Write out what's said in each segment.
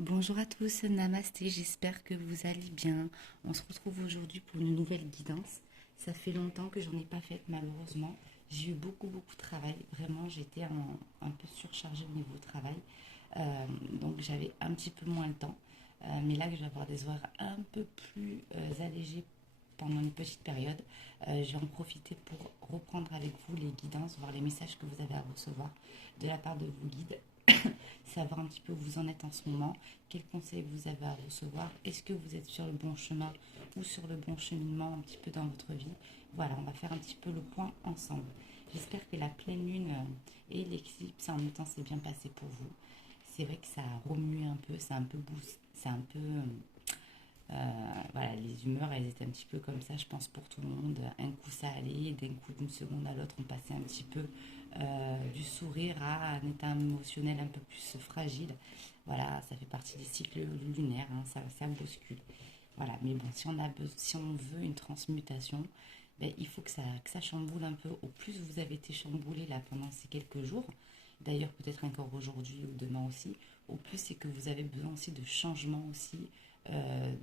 Bonjour à tous, namasté, j'espère que vous allez bien. On se retrouve aujourd'hui pour une nouvelle guidance. Ça fait longtemps que j'en ai pas faite malheureusement. J'ai eu beaucoup de travail, vraiment j'étais un peu surchargée au niveau travail. Donc j'avais un petit peu moins le temps. Mais là que je vais avoir des horaires un peu plus allégés pendant une petite période, je vais en profiter pour reprendre avec vous les guidances, voir les messages que vous avez à recevoir de la part de vos guides, savoir un petit peu où vous en êtes en ce moment, quels conseils vous avez à recevoir, est-ce que vous êtes sur le bon chemin ou sur le bon cheminement un petit peu dans votre vie. Voilà, on va faire un petit peu le point ensemble. J'espère que la pleine lune et l'éclipse en même temps s'est bien passé pour vous. C'est vrai que ça a remué un peu, c'est un peu boost, c'est un peu voilà, les humeurs, elles étaient un petit peu comme ça, je pense, pour tout le monde. Un coup, ça allait, d'un coup, d'une seconde à l'autre, on passait un petit peu du sourire à un état émotionnel un peu plus fragile. Voilà, ça fait partie des cycles lunaires, hein, ça bouscule. Voilà, mais bon, si on veut une transmutation, ben, il faut que ça chamboule un peu. Au plus vous avez été chamboulé là pendant ces quelques jours, d'ailleurs peut-être encore aujourd'hui ou demain aussi, au plus c'est que vous avez besoin aussi de changement aussi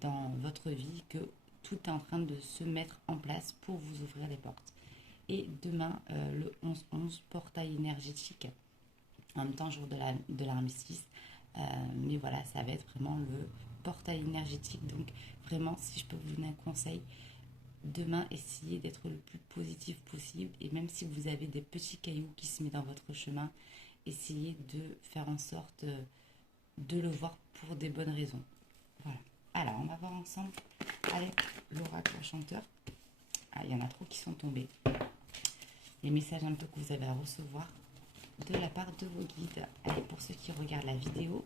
dans votre vie, que tout est en train de se mettre en place pour vous ouvrir les portes. Et demain, le 11-11, portail énergétique, en même temps jour de l'armistice. Mais voilà, ça va être vraiment le portail énergétique. Donc vraiment, si je peux vous donner un conseil, demain, essayez d'être le plus positif possible. Et même si vous avez des petits cailloux qui se mettent dans votre chemin, essayez de faire en sorte de le voir pour des bonnes raisons. Voilà. Alors, on va voir ensemble avec l'oracle enchanteur. Ah, il y en a trop qui sont tombés. Les messages un peu que vous avez à recevoir de la part de vos guides. Allez, pour ceux qui regardent la vidéo,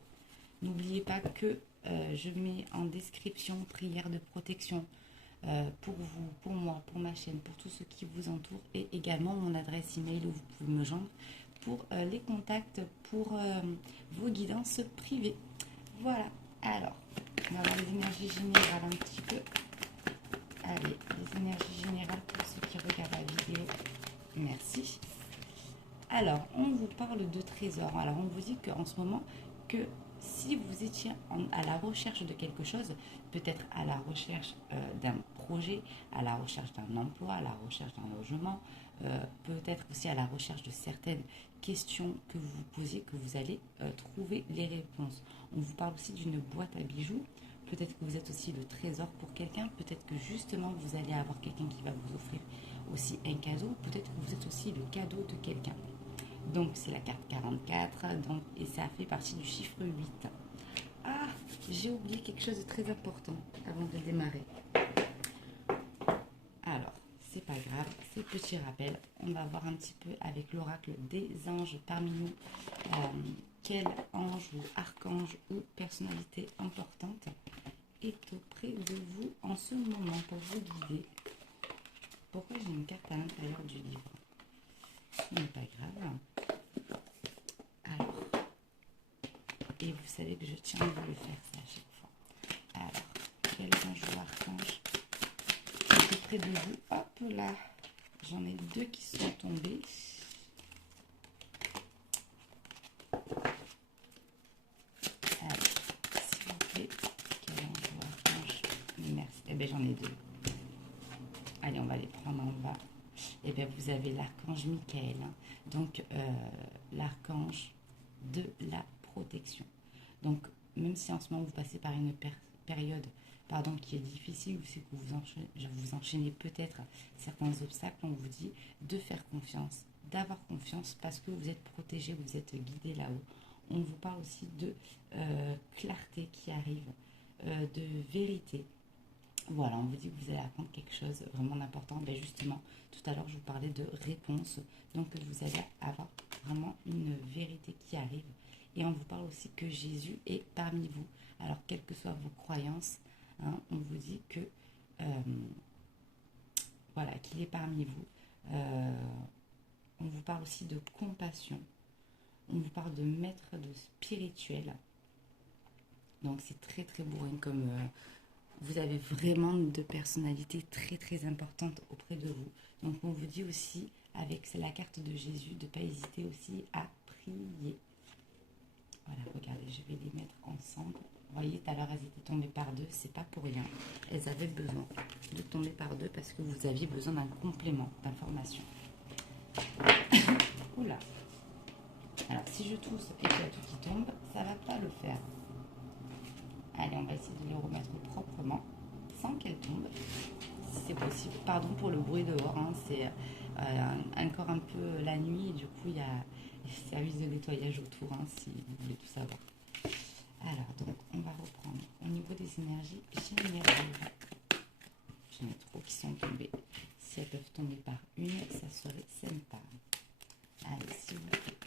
n'oubliez pas que je mets en description prière de protection pour vous, pour moi, pour ma chaîne, pour tous ceux qui vous entourent, et également mon adresse email où vous pouvez me joindre pour les contacts, pour vos guidances privées. Voilà. Alors, on va voir les énergies générales un petit peu. Allez, les énergies générales pour ceux qui regardent la vidéo. Merci. Alors, on vous parle de trésors. Alors, on vous dit qu'en ce moment, que si vous étiez à la recherche de quelque chose, peut-être à la recherche d'un projet, à la recherche d'un emploi, à la recherche d'un logement, peut-être aussi à la recherche de certaines questions que vous vous posiez, que vous allez trouver les réponses. On vous parle aussi d'une boîte à bijoux. Peut-être que vous êtes aussi le trésor pour quelqu'un. Peut-être que justement, vous allez avoir quelqu'un qui va vous offrir aussi un cadeau. Peut-être que vous êtes aussi le cadeau de quelqu'un. Donc c'est la carte 44, donc, et ça fait partie du chiffre 8. Ah, j'ai oublié quelque chose de très important avant de démarrer. Alors, c'est pas grave, c'est petit rappel. On va voir un petit peu avec l'oracle des anges parmi nous. Quel ange ou archange ou personnalité importante est auprès de vous en ce moment pour vous guider. Pourquoi j'ai une carte à l'intérieur du livre? Ce n'est pas grave. Alors, et vous savez que je tiens à vous le faire ça à chaque fois. Alors, quel ange ou archange est près de vous? Hop là, j'en ai deux qui sont tombés. Alors, s'il vous plaît, quel ange ou archange? Merci. Eh bien, j'en ai deux. Allez, on va les prendre en bas. Eh bien, vous avez l'archange Michael, hein. Donc l'archange de la protection. Donc, même si en ce moment vous passez par une période qui est difficile, ou c'est que vous enchaînez peut-être certains obstacles, on vous dit de faire confiance, d'avoir confiance parce que vous êtes protégé, vous êtes guidé là-haut. On vous parle aussi de clarté qui arrive, de vérité. Voilà, on vous dit que vous allez apprendre quelque chose vraiment d'important. Ben justement, tout à l'heure, je vous parlais de réponse. Donc, vous allez avoir vraiment une vérité qui arrive. Et on vous parle aussi que Jésus est parmi vous. Alors, quelles que soient vos croyances, hein, on vous dit que voilà, qu'il est parmi vous. On vous parle aussi de compassion. On vous parle de maître de spirituel. Donc, c'est très bourrin comme vous avez vraiment deux personnalités très importantes auprès de vous. Donc on vous dit aussi, avec la carte de Jésus, de ne pas hésiter aussi à prier. Voilà, regardez, je vais les mettre ensemble. Vous voyez, tout à l'heure, elles étaient tombées par deux. C'est pas pour rien. Elles avaient besoin de tomber par deux parce que vous aviez besoin d'un complément d'information. Oula. Alors, si je tousse et qu'il y a tout qui tombe, ça va pas le faire. Allez, on va essayer de les remettre proprement, sans qu'elles tombent, si c'est possible. Pardon pour le bruit dehors, hein, c'est encore un peu la nuit, et du coup, il y a les services de nettoyage autour, hein, si vous voulez tout savoir. Alors, donc, on va reprendre. Au niveau des énergies générales, j'en ai trop qui sont tombées. Si elles peuvent tomber par une, ça serait sympa. Allez, s'il vous plaît.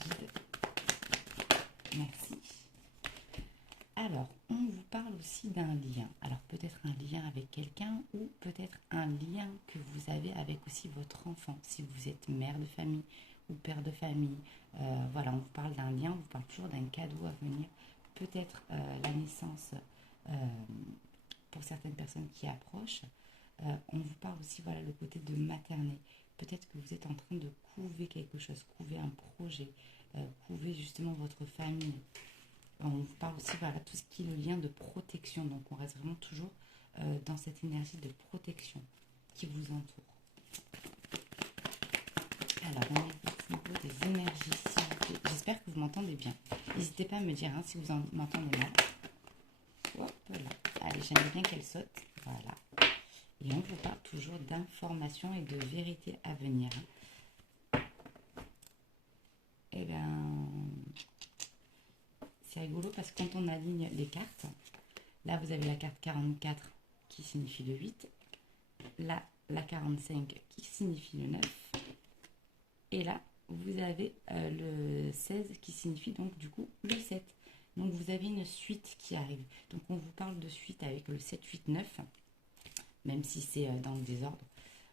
Guide. Merci. Alors, on vous parle aussi d'un lien. Alors, peut-être un lien avec quelqu'un ou peut-être un lien que vous avez avec aussi votre enfant. Si vous êtes mère de famille ou père de famille, voilà, on vous parle d'un lien, on vous parle toujours d'un cadeau à venir. Peut-être la naissance pour certaines personnes qui approchent. On vous parle aussi, voilà, le côté de materner. Peut-être que vous êtes en train de couver quelque chose, couver un projet, couver justement votre famille. On vous parle aussi, voilà, tout ce qui est le lien de protection. Donc, on reste vraiment toujours dans cette énergie de protection qui vous entoure. Alors, on est au niveau des énergies. J'espère que vous m'entendez bien. N'hésitez pas à me dire hein, si vous m'entendez mal. Hop là. Allez, j'aimerais bien qu'elle saute. Voilà. Et on vous parle toujours d'informations et de vérité à venir. Eh bien, c'est rigolo parce que quand on aligne les cartes, là vous avez la carte 44 qui signifie le 8, là la 45 qui signifie le 9, et là vous avez le 16 qui signifie donc du coup le 7. Donc vous avez une suite qui arrive. Donc on vous parle de suite avec le 7, 8, 9, même si c'est dans le désordre.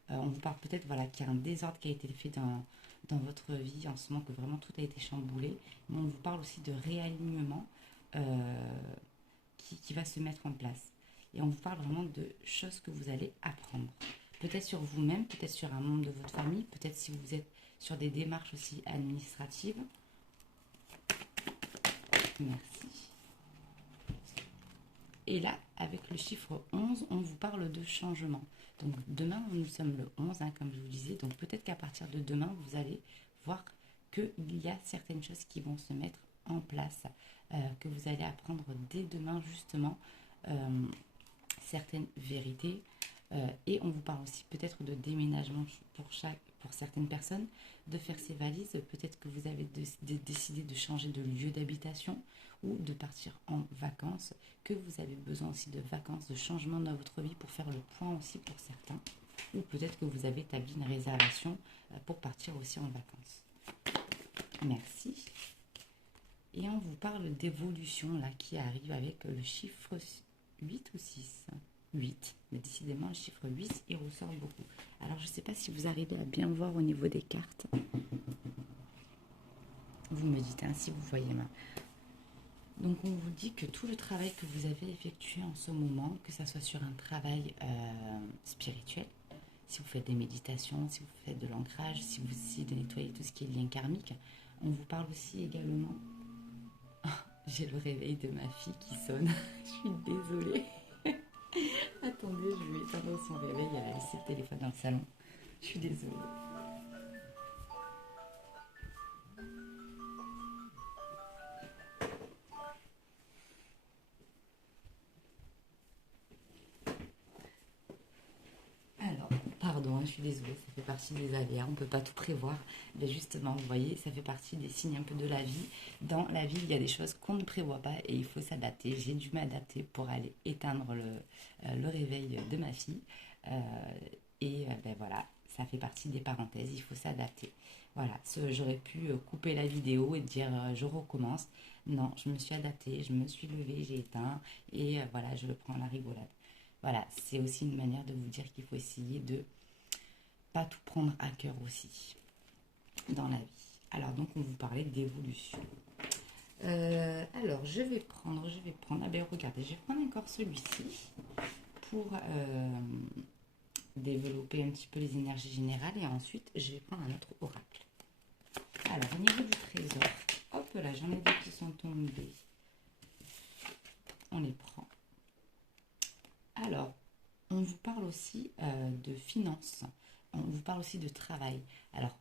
On vous parle peut-être voilà, qu'il y a un désordre qui a été fait dans votre vie en ce moment, que vraiment tout a été chamboulé. Mais on vous parle aussi de réalignement qui va se mettre en place. Et on vous parle vraiment de choses que vous allez apprendre. Peut-être sur vous-même, peut-être sur un membre de votre famille, peut-être si vous êtes sur des démarches aussi administratives. Merci. Et là, avec le chiffre 11, on vous parle de changement. Donc demain, nous sommes le 11, hein, comme je vous disais. Donc peut-être qu'à partir de demain, vous allez voir qu'il y a certaines choses qui vont se mettre en place, que vous allez apprendre dès demain justement certaines vérités. Et on vous parle aussi peut-être de déménagement pour certaines personnes, de faire ses valises. Peut-être que vous avez décidé de changer de lieu d'habitation ou de partir en vacances, que vous avez besoin aussi de vacances, de changement dans votre vie pour faire le point aussi pour certains. Ou peut-être que vous avez établi une réservation pour partir aussi en vacances. Merci. Et on vous parle d'évolution là qui arrive avec le chiffre 8 ou 6. 8, mais décidément le chiffre 8 il ressort beaucoup. Alors je ne sais pas si vous arrivez à bien voir au niveau des cartes. Vous me dites hein, si vous voyez mal. Donc on vous dit que tout le travail que vous avez effectué en ce moment, que ça soit sur un travail spirituel, si vous faites des méditations, si vous faites de l'ancrage, si vous essayez de nettoyer tout ce qui est lien karmique, on vous parle aussi également. J'ai le réveil de ma fille qui sonne. Je suis désolée. Attendez, je vais éteindre son réveil. Elle a laissé le téléphone dans le salon. Je suis désolée. Alors, pardon, je suis désolée, ça fait partie des aléas, on ne peut pas tout prévoir. Mais justement, vous voyez, ça fait partie des signes un peu de la vie. Dans la vie, il y a des choses qu'on ne prévoit pas et il faut s'adapter. J'ai dû m'adapter pour aller éteindre le réveil de ma fille. Ben voilà, ça fait partie des parenthèses, il faut s'adapter. Voilà, j'aurais pu couper la vidéo et dire je recommence. Non, je me suis adaptée, je me suis levée, j'ai éteint et voilà, je le prends à la rigolade. Voilà, c'est aussi une manière de vous dire qu'il faut essayer de pas tout prendre à cœur aussi dans la vie. Alors donc on vous parlait d'évolution. Alors je vais prendre, ah ben regardez, je vais prendre encore celui-ci pour développer un petit peu les énergies générales et ensuite je vais prendre un autre oracle. Alors au niveau du trésor, hop là, j'en ai deux qui sont tombés. aussi de finances, on vous parle aussi de travail. Alors,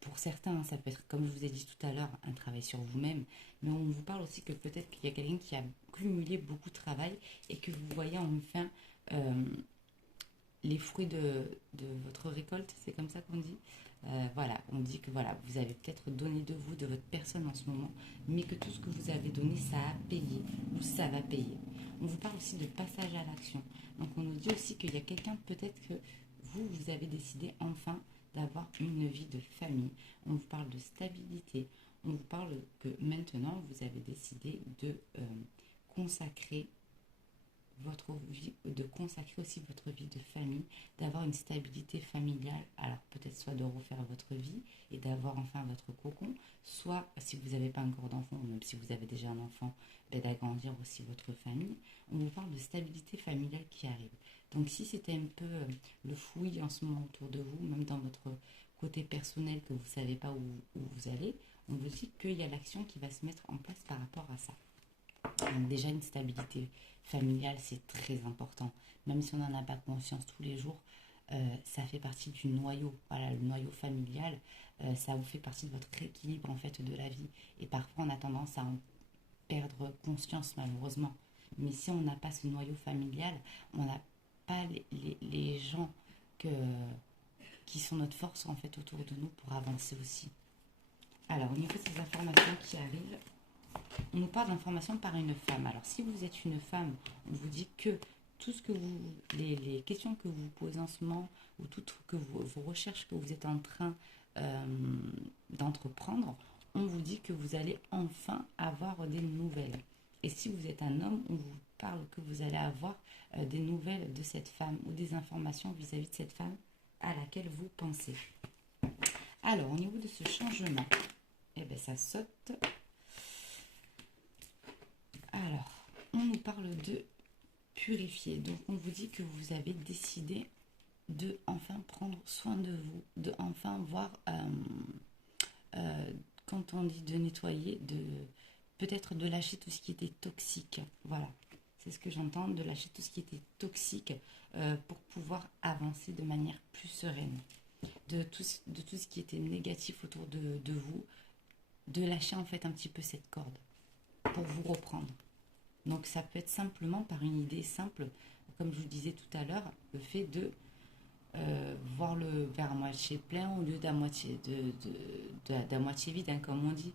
pour certains, ça peut être, comme je vous ai dit tout à l'heure, un travail sur vous-même, mais on vous parle aussi que peut-être qu'il y a quelqu'un qui a cumulé beaucoup de travail et que vous voyez enfin euh, les fruits de votre récolte, c'est comme ça qu'on dit. Voilà, on dit que voilà, vous avez peut-être donné de vous, de votre personne en ce moment, mais que tout ce que vous avez donné, ça a payé ou ça va payer. On vous parle aussi de passage à l'action. Donc on nous dit aussi qu'il y a quelqu'un, peut-être que vous avez décidé enfin d'avoir une vie de famille. On vous parle de stabilité. On vous parle que maintenant, vous avez décidé de consacrer votre vie, de consacrer aussi votre vie de famille, d'avoir une stabilité familiale. Alors peut-être soit de refaire votre vie et d'avoir enfin votre cocon, soit si vous n'avez pas encore d'enfant, ou même si vous avez déjà un enfant, d'agrandir aussi votre famille. On vous parle de stabilité familiale qui arrive. Donc si c'était un peu le fouillis en ce moment autour de vous, même dans votre côté personnel que vous ne savez pas où vous allez, on vous dit qu'il y a l'action qui va se mettre en place par rapport à ça. Donc déjà une stabilité familiale, c'est très important. Même si on n'en a pas conscience tous les jours, ça fait partie du noyau. Voilà, le noyau familial, ça vous fait partie de votre équilibre en fait de la vie. Et parfois on a tendance à en perdre conscience malheureusement. Mais si on n'a pas ce noyau familial, on n'a pas les gens que, qui sont notre force en fait autour de nous pour avancer aussi. Alors au niveau de ces informations qui arrivent, on nous parle d'informations par une femme. Alors, si vous êtes une femme, on vous dit que tout ce que vous, les questions que vous posez en ce moment, ou toutes vos recherches que vous êtes en train d'entreprendre, on vous dit que vous allez enfin avoir des nouvelles. Et si vous êtes un homme, on vous parle que vous allez avoir des nouvelles de cette femme ou des informations vis-à-vis de cette femme à laquelle vous pensez. Alors, au niveau de ce changement, eh bien, ça saute. Alors, on nous parle de purifier. Donc, on vous dit que vous avez décidé de enfin prendre soin de vous, de enfin voir, quand on dit de nettoyer, de peut-être de lâcher tout ce qui était toxique. Voilà, c'est ce que j'entends, de lâcher tout ce qui était toxique pour pouvoir avancer de manière plus sereine. De tout ce qui était négatif autour de vous, de lâcher en fait un petit peu cette corde pour vous reprendre. Donc ça peut être simplement par une idée simple, comme je vous disais tout à l'heure, le fait de voir le verre à moitié plein au lieu d'à moitié, d'à moitié vide, hein, comme on dit,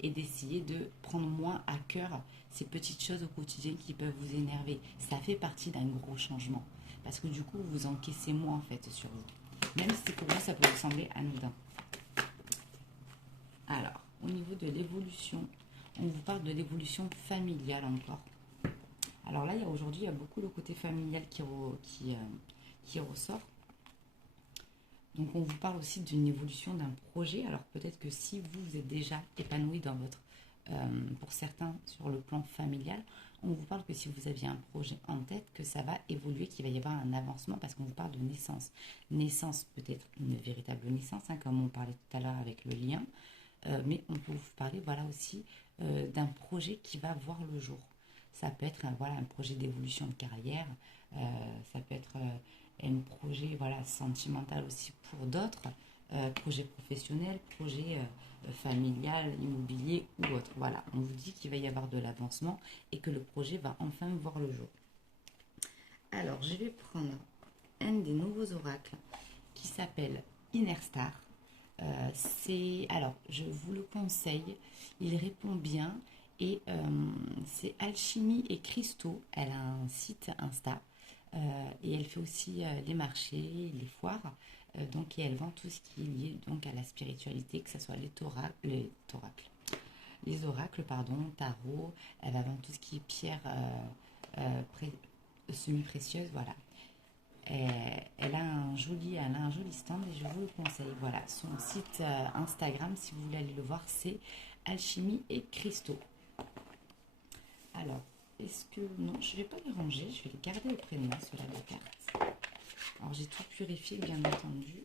et d'essayer de prendre moins à cœur ces petites choses au quotidien qui peuvent vous énerver. Ça fait partie d'un gros changement, parce que du coup, vous encaissez moins en fait sur vous. Même si pour vous, ça peut vous sembler anodin. Alors, au niveau de l'évolution, on vous parle de l'évolution familiale encore. Alors là, aujourd'hui, il y a beaucoup le côté familial qui ressort. Donc, on vous parle aussi d'une évolution d'un projet. Alors, peut-être que si vous êtes déjà épanoui dans votre, pour certains, sur le plan familial, on vous parle que si vous aviez un projet en tête, que ça va évoluer, qu'il va y avoir un avancement, parce qu'on vous parle de naissance. Naissance, peut-être une véritable naissance, hein, comme on parlait tout à l'heure avec le lien. Mais on peut vous parler voilà, aussi d'un projet qui va voir le jour. Ça peut être voilà, un projet d'évolution de carrière, ça peut être un projet voilà, sentimental aussi pour d'autres, projet professionnel, projet familial, immobilier ou autre. Voilà, on vous dit qu'il va y avoir de l'avancement et que le projet va enfin voir le jour. Alors, je vais prendre un des nouveaux oracles qui s'appelle Inner Star. Alors, je vous le conseille, il répond bien et c'est Alchimie et Cristaux. Elle a un site Insta et elle fait aussi les marchés, les foires. Donc, et elle vend tout ce qui est lié donc à la spiritualité, que ce soit les oracles, pardon, tarot. Elle va vendre tout ce qui est pierre semi-précieuse, voilà. Elle a un joli stand et je vous le conseille. Voilà, son site Instagram, si vous voulez aller le voir, c'est Alchimie et Cristaux. Alors, est-ce que... Non, je ne vais pas les ranger, je vais les garder auprès de moi, ceux-là de cartes. Alors, j'ai tout purifié, bien entendu.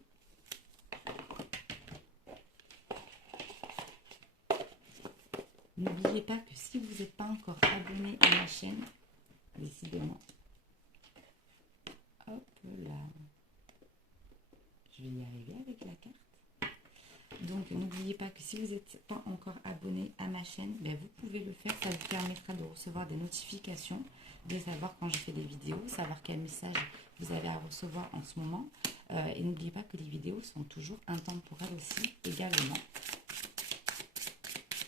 N'oubliez pas que si vous n'êtes pas encore abonné à ma chaîne, décidément, Je vais y arriver avec la carte. Donc, n'oubliez pas que si vous n'êtes pas encore abonné à ma chaîne, ben, vous pouvez le faire. Ça vous permettra de recevoir des notifications, de savoir quand je fais des vidéos, savoir quel message vous avez à recevoir en ce moment. Et n'oubliez pas que les vidéos sont toujours intemporelles aussi, également.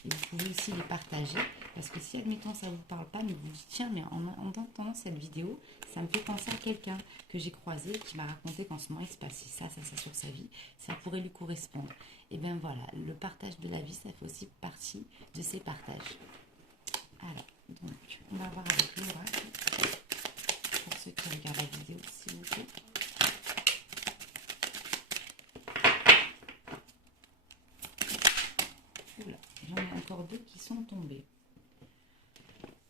Et vous pouvez aussi les partager. Parce que si, admettons, ça ne vous parle pas, mais vous dites, tiens, mais en entendant cette vidéo, ça me fait penser à quelqu'un que j'ai croisé, qui m'a raconté qu'en ce moment, il se passait ça sur sa vie, ça pourrait lui correspondre. Et bien voilà, le partage de la vie, ça fait aussi partie de ces partages. Alors, donc, on va voir avec l'oracle, pour ceux qui regardent la vidéo, s'il vous plaît. Oula, j'en ai encore deux qui sont tombés.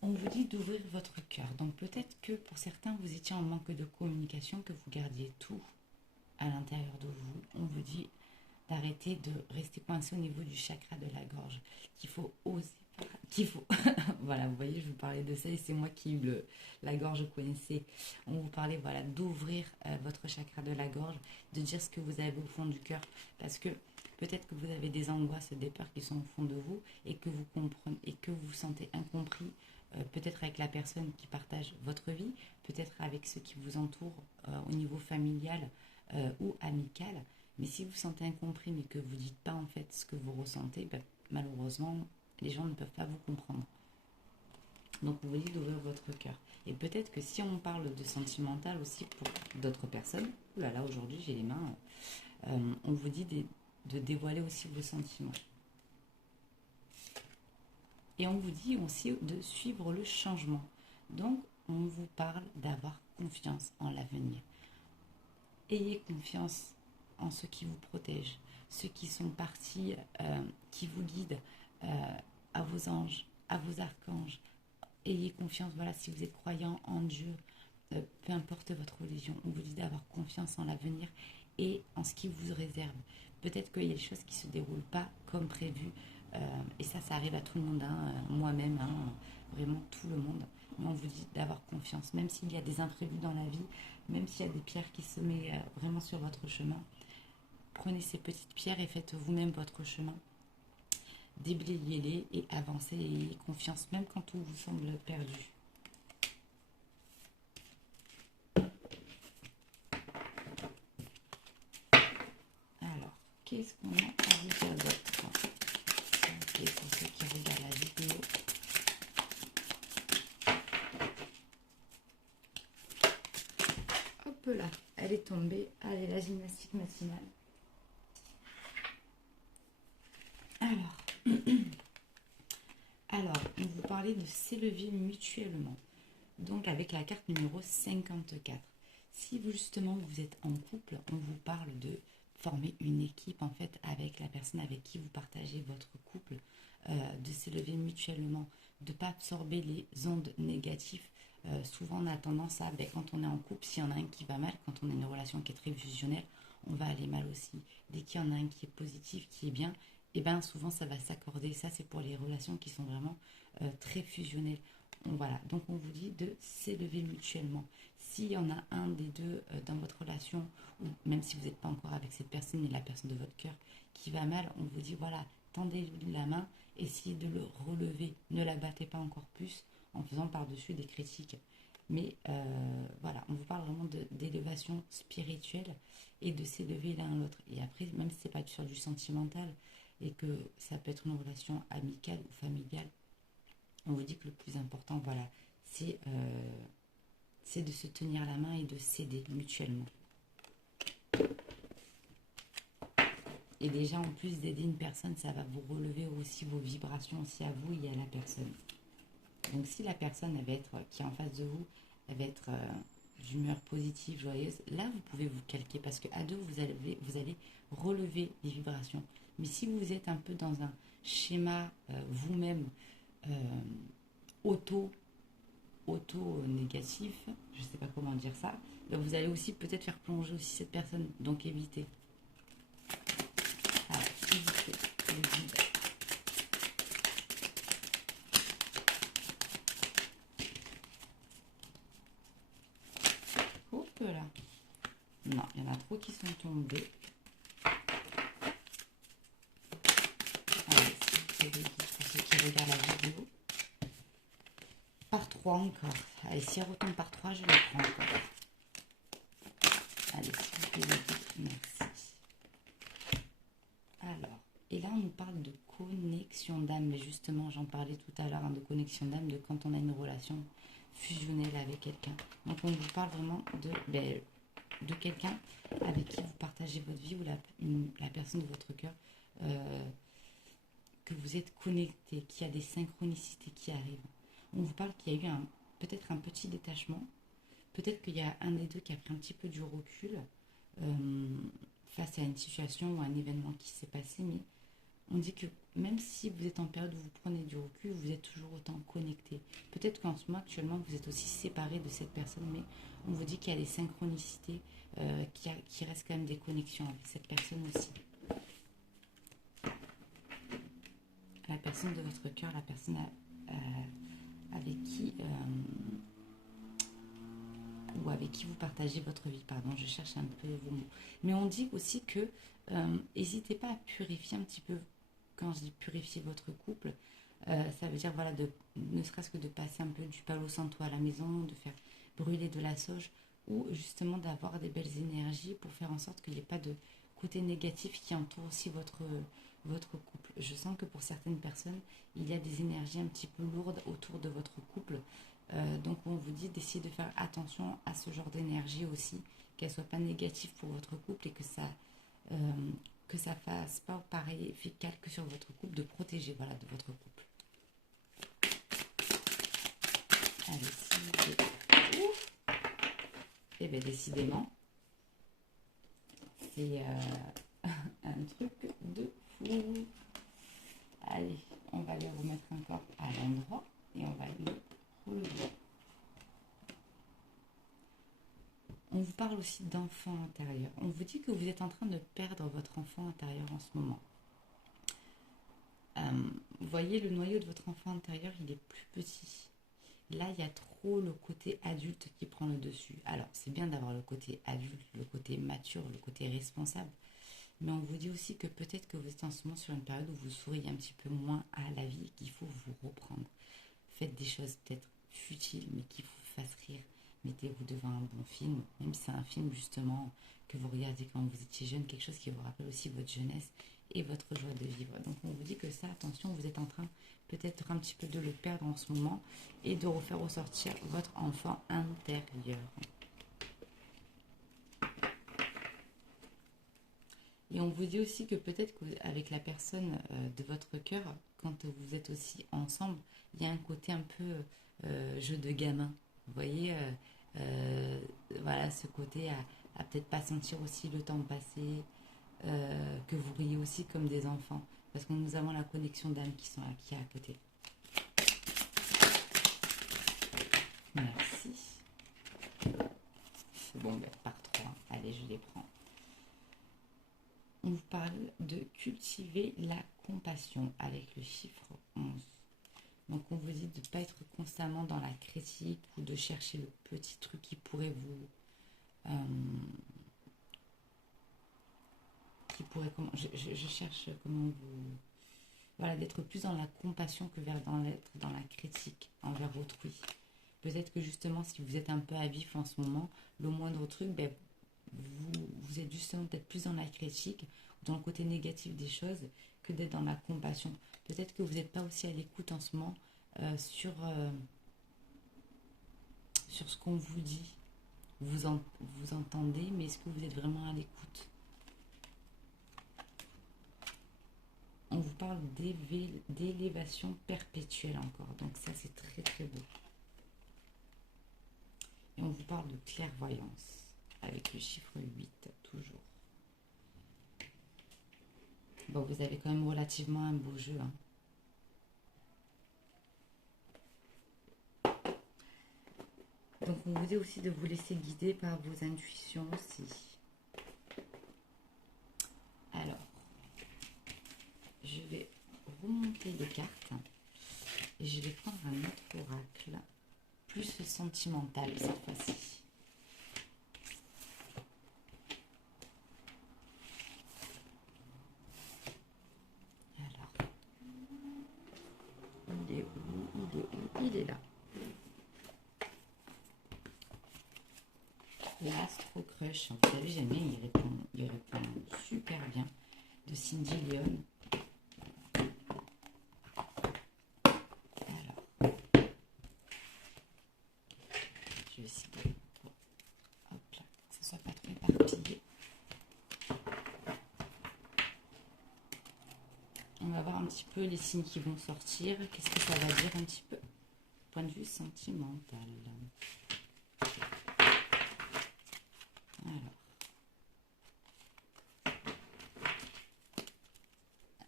On vous dit d'ouvrir votre cœur. Donc peut-être que pour certains, vous étiez en manque de communication, que vous gardiez tout à l'intérieur de vous. On vous dit d'arrêter de rester coincé au niveau du chakra de la gorge. Qu'il faut oser, qu'il faut... voilà, vous voyez, je vous parlais de ça et c'est moi qui ai eu la gorge coincée. On vous parlait, voilà, d'ouvrir votre chakra de la gorge, de dire ce que vous avez au fond du cœur. Parce que peut-être que vous avez des angoisses, des peurs qui sont au fond de vous et que vous comprenez et que vous vous sentez incompris. Peut-être avec la personne qui partage votre vie, peut-être avec ceux qui vous entourent au niveau familial ou amical. Mais si vous vous sentez incompris mais que vous ne dites pas en fait ce que vous ressentez, ben, malheureusement, les gens ne peuvent pas vous comprendre. Donc vous voyez d'ouvrir votre cœur. Et peut-être que si on parle de sentimental aussi pour d'autres personnes, oulala, aujourd'hui j'ai les mains, on vous dit de dévoiler aussi vos sentiments. Et on vous dit aussi de suivre le changement. Donc, on vous parle d'avoir confiance en l'avenir. Ayez confiance en ceux qui vous protègent, ceux qui sont partis, qui vous guident, à vos anges, à vos archanges. Ayez confiance, voilà, si vous êtes croyant en Dieu, peu importe votre religion, on vous dit d'avoir confiance en l'avenir et en ce qui vous réserve. Peut-être qu'il y a des choses qui ne se déroulent pas comme prévu. Et ça arrive à tout le monde, hein, moi-même, hein, vraiment tout le monde. Mais on vous dit d'avoir confiance, même s'il y a des imprévus dans la vie, même s'il y a des pierres qui se mettent vraiment sur votre chemin. Prenez ces petites pierres et faites vous-même votre chemin. Déblayez-les et avancez et ayez confiance, même quand tout vous semble perdu. Alors, qu'est-ce qu'on a à vous dire d'autre? Ok, pour ceux qui regardent la vidéo. Hop là, elle est tombée. Allez, la gymnastique matinale. Alors, on vous parlait de s'élever mutuellement. Donc, avec la carte numéro 54. Si vous, justement, vous êtes en couple, on vous parle de former une équipe, en fait, avec la personne avec qui vous partagez votre couple, de s'élever mutuellement, de ne pas absorber les ondes négatives. Souvent, on a tendance à, quand on est en couple, s'il y en a un qui va mal, quand on a une relation qui est très fusionnelle, on va aller mal aussi. Dès qu'il y en a un qui est positif, qui est bien, et bien souvent ça va s'accorder. Ça, c'est pour les relations qui sont vraiment très fusionnelles. Voilà, donc on vous dit de s'élever mutuellement. S'il y en a un des deux dans votre relation, ou même si vous n'êtes pas encore avec cette personne, mais la personne de votre cœur qui va mal, on vous dit voilà, tendez-lui la main, essayez de le relever. Ne la battez pas encore plus en faisant par-dessus des critiques. Mais voilà, on vous parle vraiment d'élévation spirituelle et de s'élever l'un à l'autre. Et après, même si ce n'est pas sur du sentimental et que ça peut être une relation amicale ou familiale, on vous dit que le plus important, voilà, c'est de se tenir la main et de s'aider mutuellement. Et déjà, en plus d'aider une personne, ça va vous relever aussi vos vibrations aussi à vous et à la personne. Donc si la personne elle va être, qui est en face de vous, elle va être d'humeur positive, joyeuse, là vous pouvez vous calquer parce qu'à deux vous allez relever les vibrations. Mais si vous êtes un peu dans un schéma vous-même auto-négatif, je ne sais pas comment dire ça, vous allez aussi peut-être faire plonger aussi cette personne, donc évitez. Alors, évitez le guide. Hop là. Non, il y en a trop qui sont tombés. les guides pour ceux qui regardent la vidéo. Par 3 encore. Allez, si elle retombe par 3, je les prends encore. Allez, s'il vous plaît, les guides, merci. Alors, et là, on nous parle de connexion d'âme. Mais justement, j'en parlais tout à l'heure, hein, de connexion d'âme, de quand on a une relation fusionnelle avec quelqu'un. Donc, on vous parle vraiment de quelqu'un avec qui vous partagez votre vie ou la personne de votre cœur, que vous êtes connecté, qu'il y a des synchronicités qui arrivent. On vous parle qu'il y a eu peut-être un petit détachement, peut-être qu'il y a un des deux qui a pris un petit peu du recul face à une situation ou un événement qui s'est passé, mais on dit que même si vous êtes en période où vous prenez du recul, vous êtes toujours autant connecté. Peut-être qu'en ce moment, actuellement, vous êtes aussi séparé de cette personne, mais on vous dit qu'il y a des synchronicités, qu'il reste quand même des connexions avec cette personne aussi. La personne de votre cœur, la personne avec qui ou avec qui vous partagez votre vie, pardon, je cherche un peu vos mots. Mais on dit aussi que n'hésitez pas à purifier un petit peu. Quand je dis purifier votre couple, ça veut dire voilà, ne serait-ce que de passer un peu du palo santo à la maison, de faire brûler de la sauge, ou justement d'avoir des belles énergies pour faire en sorte qu'il n'y ait pas de côté négatif qui entoure aussi votre couple. Je sens que pour certaines personnes, il y a des énergies un petit peu lourdes autour de votre couple. Donc on vous dit d'essayer de faire attention à ce genre d'énergie aussi, qu'elle ne soit pas négative pour votre couple et que ça fasse pas pareil effet calque sur votre couple, de protéger voilà, de votre couple. Allez, s'il vous plaît. Et bien décidément, c'est un truc de fou. Allez, on va les remettre encore à l'endroit et on va les relever. On vous parle aussi d'enfant intérieur. On vous dit que vous êtes en train de perdre votre enfant intérieur en ce moment. Vous voyez, le noyau de votre enfant intérieur, il est plus petit. Là, il y a trop le côté adulte qui prend le dessus. Alors, c'est bien d'avoir le côté adulte, le côté mature, le côté responsable. Mais on vous dit aussi que peut-être que vous êtes en ce moment sur une période où vous souriez un petit peu moins à la vie et qu'il faut vous reprendre. Faites des choses peut-être futiles, mais qui vous fassent rire. Mettez-vous devant un bon film, même si c'est un film justement que vous regardez quand vous étiez jeune, quelque chose qui vous rappelle aussi votre jeunesse et votre joie de vivre. Donc on vous dit que ça, attention, vous êtes en train peut-être un petit peu de le perdre en ce moment et de refaire ressortir votre enfant intérieur. Et on vous dit aussi que peut-être qu'avec la personne de votre cœur, quand vous êtes aussi ensemble, il y a un côté un peu jeu de gamin. Vous voyez, voilà, ce côté à peut-être pas sentir aussi le temps passer, que vous riez aussi comme des enfants. Parce que nous avons la connexion d'âme qui est à côté. Merci. Bon, ben, par 3. Allez, je les prends. On vous parle de cultiver la compassion avec le chiffre 11. Donc on vous dit de ne pas être constamment dans la critique ou de chercher le petit truc qui pourrait vous... je cherche comment vous... Voilà, d'être plus dans la compassion que d'être dans la critique envers autrui. Peut-être que justement, si vous êtes un peu à vif en ce moment, le moindre truc, ben, vous êtes justement peut-être plus dans la critique, dans le côté négatif des choses, que d'être dans la compassion. Peut-être que vous n'êtes pas aussi à l'écoute en ce moment sur ce qu'on vous dit. Vous entendez, mais est-ce que vous êtes vraiment à l'écoute? On vous parle d'élévation perpétuelle encore. Donc ça, c'est très très beau. Et on vous parle de clairvoyance avec le chiffre 8, toujours. Bon, vous avez quand même relativement un beau jeu. Hein. Donc, on vous dit aussi de vous laisser guider par vos intuitions aussi. Alors, je vais remonter les cartes et je vais prendre un autre oracle, plus sentimental cette fois-ci. Alors, Il est où? Il est là. L'Astro Crush. Vous savez, j'aime bien, il répond super bien. De Cindy Leon. Alors, je vais essayer de... Hop là, que ce soit pas trop éparpillé. On va voir un petit peu les signes qui vont sortir. Qu'est-ce que ça va dire un petit peu? Point de vue sentimental. Alors.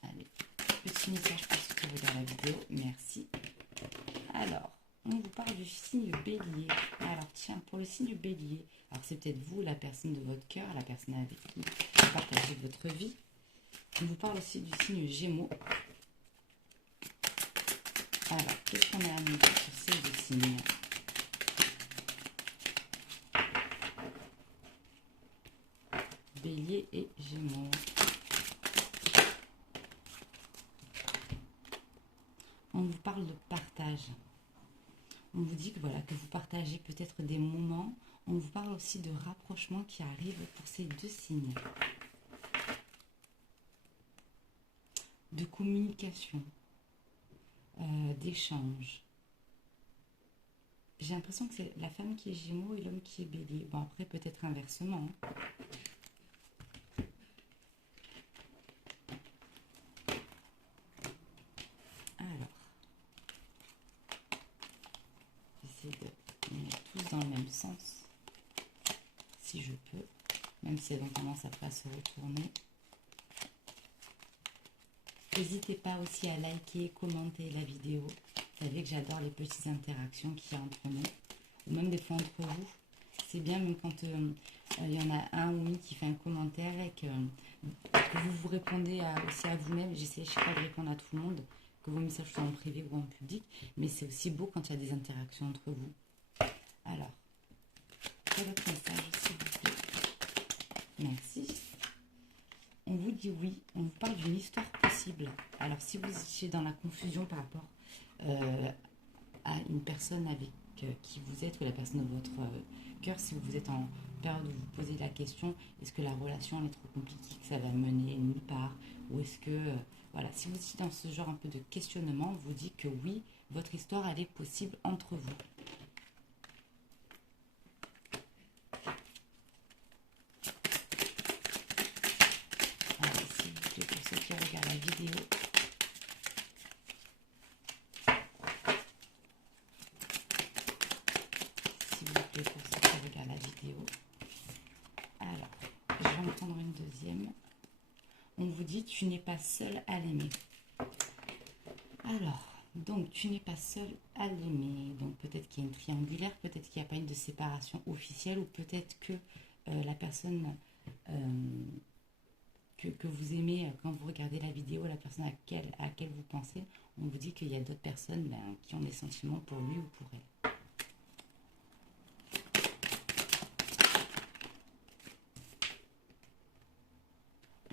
Allez, petit message pour ceux qui regardent la vidéo. Merci. Alors, on vous parle du signe Bélier. Alors, tiens, pour le signe Bélier, alors c'est peut-être vous, la personne de votre cœur, la personne avec qui vous partagez votre vie. On vous parle aussi du signe Gémeaux. Alors, qu'est-ce qu'on a à nous dire sur ces deux signes? Bélier et Gémeaux. On vous parle de partage. On vous dit que voilà, que vous partagez peut-être des moments. On vous parle aussi de rapprochement qui arrive pour ces deux signes. De communication. D'échange. J'ai l'impression que c'est la femme qui est Gémeaux et l'homme qui est Bélier. Bon, après, peut-être inversement. Alors, j'essaie de mettre tous dans le même sens, si je peux, même si elles ont tendance à pas se retourner. N'hésitez pas aussi à liker, commenter la vidéo. Vous savez que j'adore les petites interactions qu'il y a entre nous, ou même des fois entre vous. C'est bien même quand il y en a un ou une qui fait un commentaire et que vous vous répondez aussi à vous-même. J'essaie chaque fois de répondre à tout le monde, que vos messages soient en privé ou en public, mais c'est aussi beau quand il y a des interactions entre vous. Alors, quel autre message, s'il vous plaît? Merci. On vous dit oui, on vous parle d'une histoire possible. Alors, si vous étiez dans la confusion par rapport à une personne avec qui vous êtes, ou la personne de votre cœur, si vous êtes en période où vous posez la question, est-ce que la relation est trop compliquée, que ça va mener nulle part, ou est-ce que, voilà, si vous étiez dans ce genre un peu de questionnement, on vous dit que oui, votre histoire, elle est possible entre vous. Allez, s'il vous plaît, pour ceux qui regardent la vidéo, pour ceux qui regardent la vidéo. Alors, je vais en prendre une deuxième. On vous dit, tu n'es pas seul à l'aimer. Alors, donc, tu n'es pas seul à l'aimer. Donc, peut-être qu'il y a une triangulaire, peut-être qu'il n'y a pas une de séparation officielle, ou peut-être que la personne que vous aimez, quand vous regardez la vidéo, la personne à laquelle vous pensez, on vous dit qu'il y a d'autres personnes qui ont des sentiments pour lui ou pour elle.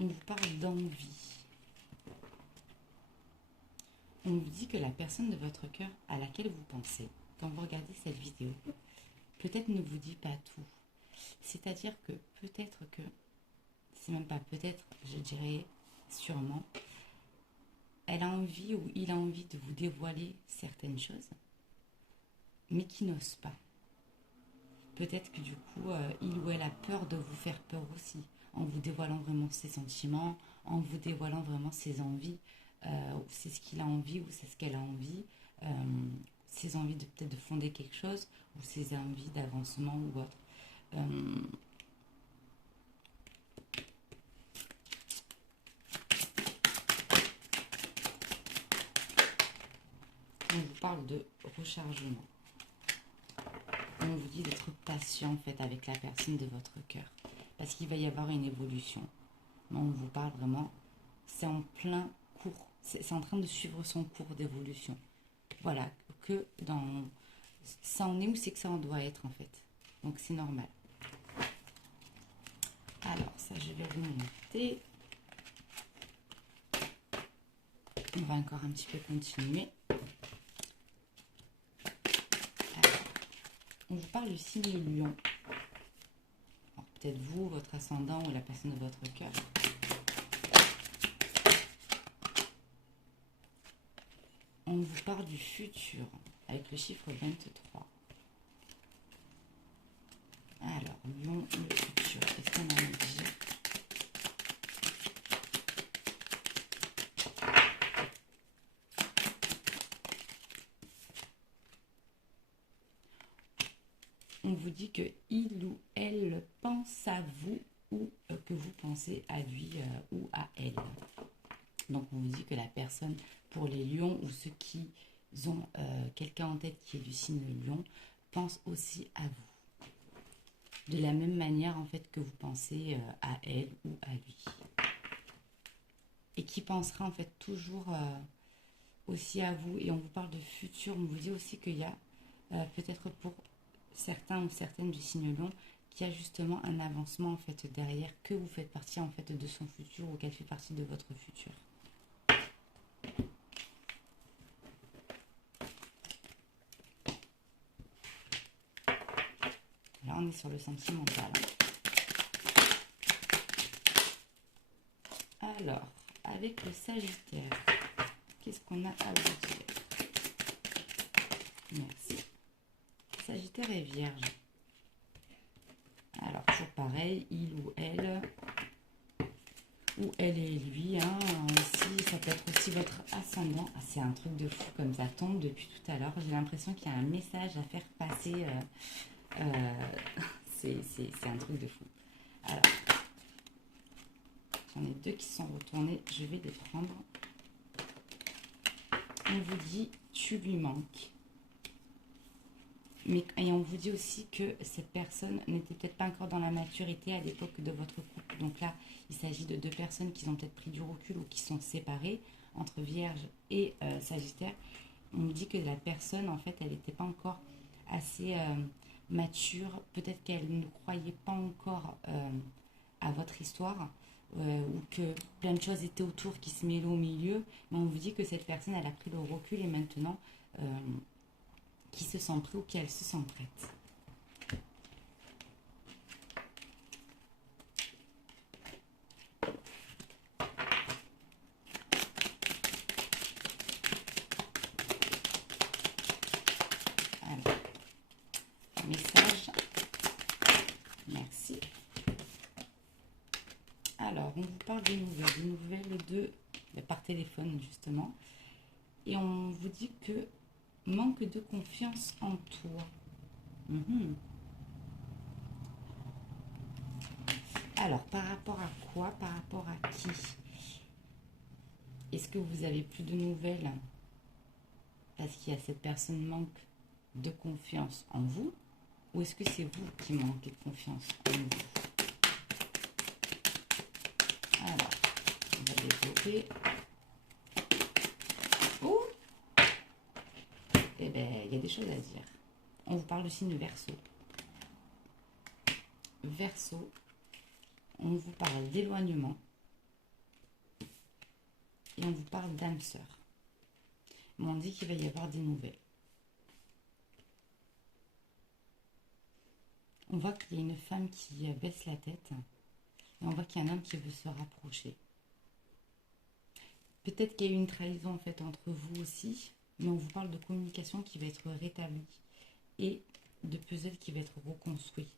On vous parle d'envie. On vous dit que la personne de votre cœur à laquelle vous pensez, quand vous regardez cette vidéo, peut-être ne vous dit pas tout. C'est-à-dire que peut-être que, c'est même pas peut-être, je dirais sûrement, elle a envie ou il a envie de vous dévoiler certaines choses, mais qui n'ose pas. Peut-être que du coup, il ou elle a peur de vous faire peur aussi, en vous dévoilant vraiment ses sentiments, en vous dévoilant vraiment ses envies. C'est ce qu'il a envie ou c'est ce qu'elle a envie, ses envies de peut-être de fonder quelque chose ou ses envies d'avancement ou autre. On vous parle de rechargement. On vous dit d'être patient en fait avec la personne de votre cœur, parce qu'il va y avoir une évolution. On vous parle vraiment, c'est en plein cours, c'est en train de suivre son cours d'évolution. Voilà, que dans ça en est où c'est que ça en doit être en fait. Donc c'est normal. Alors ça je vais remonter. On va encore un petit peu continuer. On vous parle du signe Lion. Peut-être vous, votre ascendant ou la personne de votre cœur. On vous parle du futur avec le chiffre 23. Alors, Lion, le futur, qu'est-ce qu'on en dit? On vous dit que il ou elle pense à vous ou que vous pensez à lui ou à elle. Donc on vous dit que la personne, pour les lions ou ceux qui ont quelqu'un en tête qui est du signe lion, pense aussi à vous. De la même manière en fait que vous pensez à elle ou à lui. Et qui pensera en fait toujours aussi à vous. Et on vous parle de futur, on vous dit aussi qu'il y a peut-être pour certains ou certaines du signe lion, qu'il y a justement un avancement en fait derrière, que vous faites partie en fait de son futur ou qu'elle fait partie de votre futur. Là on est sur le sentimental. Alors, avec le Sagittaire, qu'est-ce qu'on a à vous dire? Merci. Sagittaire et Vierge. Alors, toujours pareil, il ou elle et lui. Hein, ici, ça peut être aussi votre ascendant. Ah, c'est un truc de fou comme ça tombe depuis tout à l'heure. J'ai l'impression qu'il y a un message à faire passer. C'est un truc de fou. Alors, j'en ai deux qui sont retournés. Je vais les prendre. On vous dit, tu lui manques. Et on vous dit aussi que cette personne n'était peut-être pas encore dans la maturité à l'époque de votre couple. Donc là, il s'agit de deux personnes qui ont peut-être pris du recul ou qui sont séparées entre Vierge et Sagittaire. On nous dit que la personne, en fait, elle n'était pas encore assez mature. Peut-être qu'elle ne croyait pas encore à votre histoire ou que plein de choses étaient autour qui se mêlaient au milieu. Mais on vous dit que cette personne, elle a pris le recul et maintenant... qui se sent prêt ou qui elle se sent prête. Alors, message. Merci. Alors, on vous parle des nouvelles par téléphone justement. Et on vous dit que manque de confiance en toi. Alors, par rapport à quoi? Par rapport à qui? Est-ce que vous avez plus de nouvelles parce qu'il y a cette personne manque de confiance en vous? Ou est-ce que c'est vous qui manquez de confiance en vous? Alors, on va développer. Oh! Eh bien, il y a des choses à dire. On vous parle du signe Verseau. Verseau, on vous parle d'éloignement et on vous parle d'âme sœur. Mais on dit qu'il va y avoir des nouvelles. On voit qu'il y a une femme qui baisse la tête et on voit qu'il y a un homme qui veut se rapprocher. Peut-être qu'il y a eu une trahison en fait entre vous aussi, mais on vous parle de communication qui va être rétablie et de puzzle qui va être reconstruit,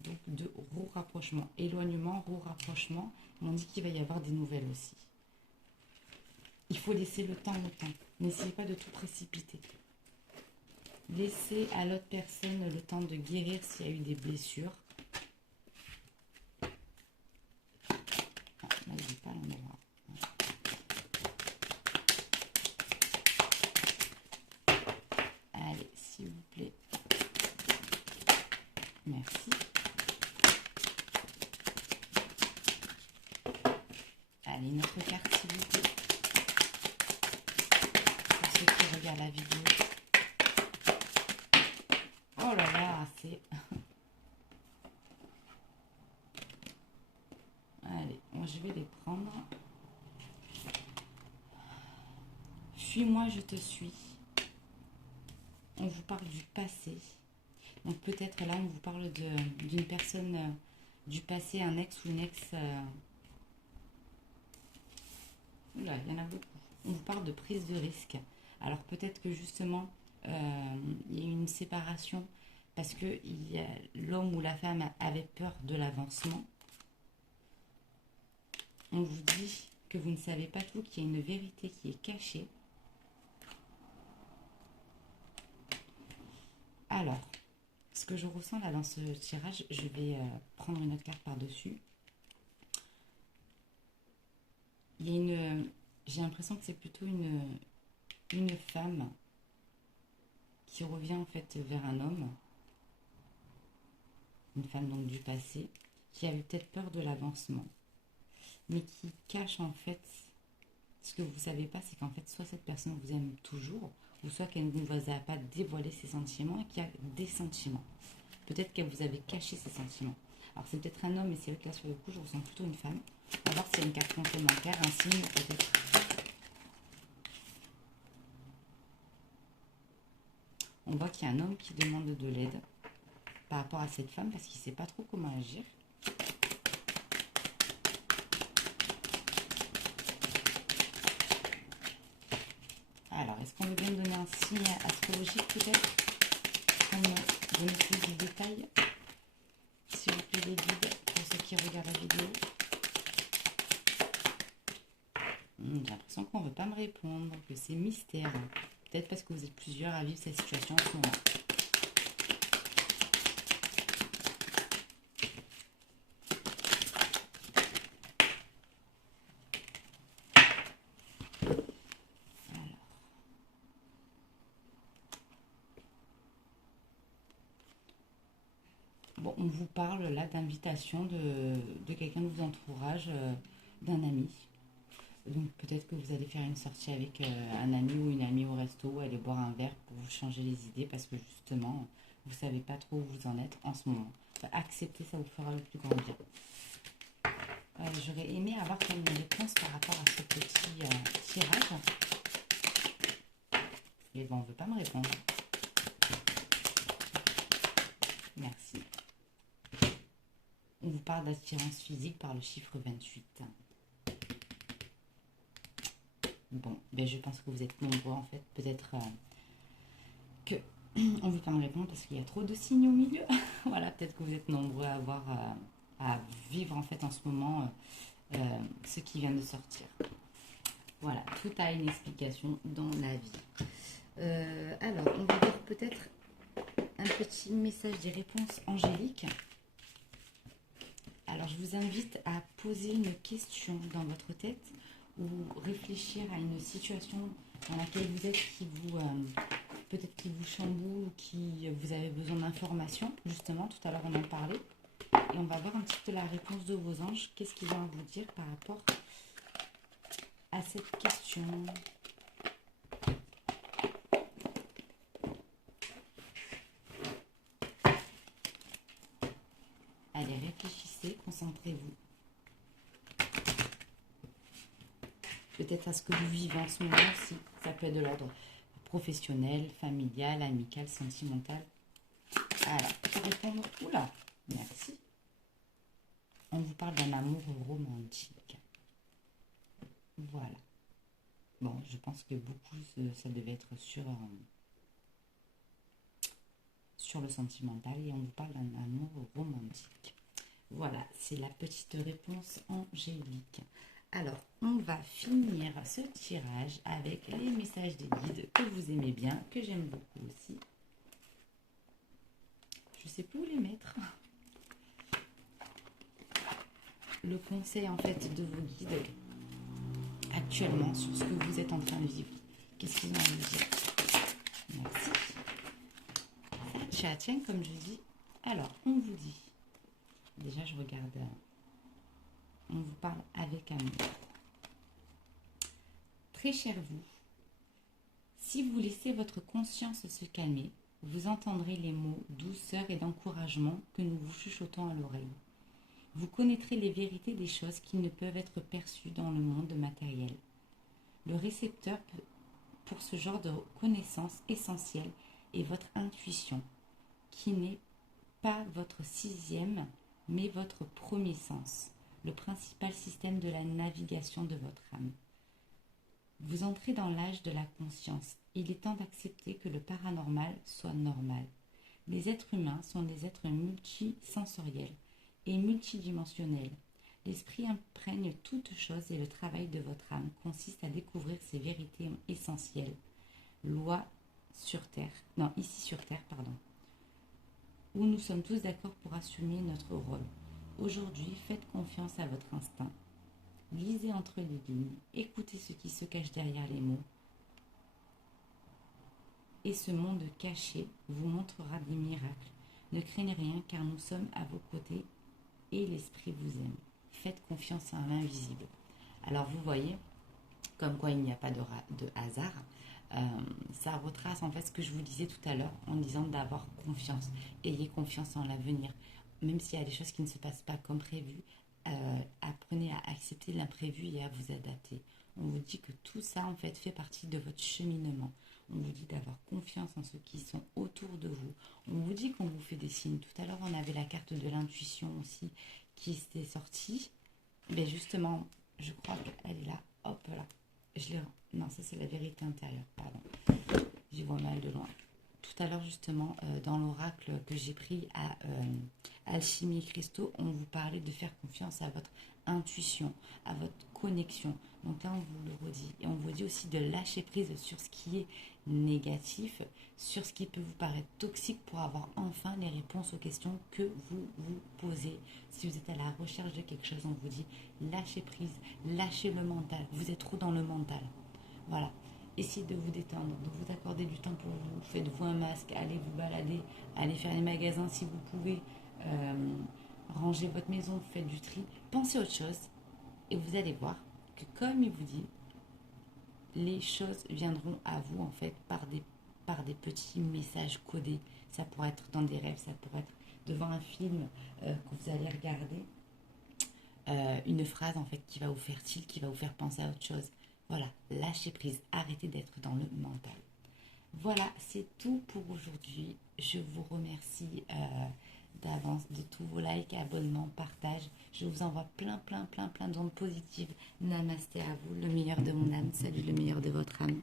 donc de rapprochement, éloignement, rapprochement. On dit qu'il va y avoir des nouvelles aussi. Il faut laisser le temps au temps. N'essayez pas de tout précipiter. Laissez à l'autre personne le temps de guérir s'il y a eu des blessures. Ah, là, je n'ai pas l'endroit. Allez, s'il vous plaît. Merci. Allez, une autre carte, s'il vous plaît. Pour ceux qui regardent la vidéo. Oh là là, c'est... Allez, moi je vais les prendre. Fuis-moi, je te suis. On vous parle du passé. Donc peut-être là, on vous parle d'une personne du passé, un ex ou une ex. Oula, il y en a beaucoup. On vous parle de prise de risque. Alors peut-être que justement, il y a eu une séparation parce que l'homme ou la femme avait peur de l'avancement. On vous dit que vous ne savez pas tout, qu'il y a une vérité qui est cachée. Alors, ce que je ressens là dans ce tirage, je vais prendre une autre carte par-dessus. Il y a j'ai l'impression que c'est plutôt une femme qui revient en fait vers un homme, une femme donc du passé, qui avait peut-être peur de l'avancement, mais qui cache en fait, ce que vous ne savez pas, c'est qu'en fait soit cette personne vous aime toujours, ou soit qu'elle ne vous a pas dévoilé ses sentiments et qu'il y a des sentiments. Peut-être qu'elle vous avait caché ses sentiments. Alors c'est peut-être un homme, mais c'est vrai que là sur le coup je ressens plutôt une femme. On va voir s'il y a une carte complémentaire, un signe peut-être. On voit qu'il y a un homme qui demande de l'aide par rapport à cette femme parce qu'il ne sait pas trop comment agir. Alors, est-ce qu'on veut bien me donner un signe astrologique peut-être pour me donner plus de détails? S'il vous plaît, les guides, pour ceux qui regardent la vidéo. J'ai l'impression qu'on ne veut pas me répondre, que c'est mystère. Peut-être parce que vous êtes plusieurs à vivre cette situation en ce moment. Bon, on vous parle là d'invitation de quelqu'un de vos entourages, d'un ami. Donc peut-être que vous allez faire une sortie avec un ami ou une amie au resto, aller boire un verre pour vous changer les idées parce que justement, vous ne savez pas trop où vous en êtes en ce moment. Enfin, accepter, ça vous fera le plus grand bien. J'aurais aimé avoir comme une réponse par rapport à ce petit tirage. Mais bon, on ne veut pas me répondre. Merci. On vous parle d'attirance physique par le chiffre 28. Bon, ben je pense que vous êtes nombreux en fait. Peut-être que on ne veut pas me répondre parce qu'il y a trop de signes au milieu. Voilà, peut-être que vous êtes nombreux à avoir à vivre en fait en ce moment ce qui vient de sortir. Voilà, tout a une explication dans la vie. Alors, on va voir peut-être un petit message des réponses angéliques. Alors, je vous invite à poser une question dans votre tête ou réfléchir à une situation dans laquelle vous êtes qui vous peut-être qui vous chamboule ou qui vous avez besoin d'informations. Justement, tout à l'heure on en parlait. Et on va voir un petit peu la réponse de vos anges. Qu'est-ce qu'ils vont vous dire par rapport à cette question? Allez, réfléchissez, concentrez-vous. Peut-être à ce que vous vivez en ce moment aussi. Ça peut être de l'ordre professionnel, familial, amical, sentimental. Alors, pour répondre, oula, merci. On vous parle d'un amour romantique. Voilà. Bon, je pense que beaucoup, ça devait être sur le sentimental et on vous parle d'un amour romantique. Voilà, c'est la petite réponse angélique. Alors, on va finir ce tirage avec les messages des guides que vous aimez bien, que j'aime beaucoup aussi. Je ne sais plus où les mettre. Le conseil en fait de vos guides actuellement sur ce que vous êtes en train de vivre. Qu'est-ce qu'ils ont à vous dire? Merci. Tiens, comme je dis. Alors, on vous dit. Déjà, je regarde. On vous parle avec amour. Très cher vous, si vous laissez votre conscience se calmer, vous entendrez les mots douceur et d'encouragement que nous vous chuchotons à l'oreille. Vous connaîtrez les vérités des choses qui ne peuvent être perçues dans le monde matériel. Le récepteur pour ce genre de connaissance essentielle est votre intuition. qui n'est pas votre sixième, mais votre premier sens, le principal système de la navigation de votre âme. Vous entrez dans l'âge de la conscience. Il est temps d'accepter que le paranormal soit normal. Les êtres humains sont des êtres multisensoriels et multidimensionnels. L'esprit imprègne toute chose et le travail de votre âme consiste à découvrir ces vérités essentielles. Loi sur Terre, non, ici sur Terre, pardon, où nous sommes tous d'accord pour assumer notre rôle. Aujourd'hui, faites confiance à votre instinct. Lisez entre les lignes, écoutez ce qui se cache derrière les mots. Et ce monde caché vous montrera des miracles. Ne craignez rien car nous sommes à vos côtés et l'esprit vous aime. Faites confiance à l'invisible. Alors vous voyez, comme quoi il n'y a pas de hasard, ça retrace en fait ce que je vous disais tout à l'heure en disant d'avoir confiance. Ayez confiance en l'avenir. Même s'il y a des choses qui ne se passent pas comme prévu, apprenez à accepter l'imprévu et à vous adapter. On vous dit que tout ça en fait fait partie de votre cheminement. On vous dit d'avoir confiance en ceux qui sont autour de vous. On vous dit qu'on vous fait des signes. Tout à l'heure, on avait la carte de l'intuition aussi qui s'était sortie. Mais justement, je crois qu'elle est là. Hop là. Non, ça c'est la vérité intérieure. Pardon. J'y vois mal de loin. Tout à l'heure, justement, dans l'oracle que j'ai pris à Alchimie Cristaux, on vous parlait de faire confiance à votre intuition, à votre connexion. Donc là, on vous le redit. Et on vous dit aussi de lâcher prise sur ce qui est négatif, sur ce qui peut vous paraître toxique pour avoir enfin les réponses aux questions que vous vous posez. Si vous êtes à la recherche de quelque chose, on vous dit lâchez prise, lâchez le mental. Vous êtes trop dans le mental. Voilà. Essayez de vous détendre, de vous accorder du temps pour vous. Faites-vous un masque, allez vous balader, allez faire les magasins si vous pouvez. Rangez votre maison, faites du tri. Pensez à autre chose et vous allez voir que comme il vous dit, les choses viendront à vous en fait par des petits messages codés. Ça pourrait être dans des rêves, ça pourrait être devant un film que vous allez regarder. Une phrase en fait qui va vous faire tilt, qui va vous faire penser à autre chose. Voilà, lâchez prise, arrêtez d'être dans le mental. Voilà, c'est tout pour aujourd'hui. Je vous remercie d'avance de tous vos likes, abonnements, partages. Je vous envoie plein d'ondes positives. Namasté à vous, le meilleur de mon âme. Salut, le meilleur de votre âme.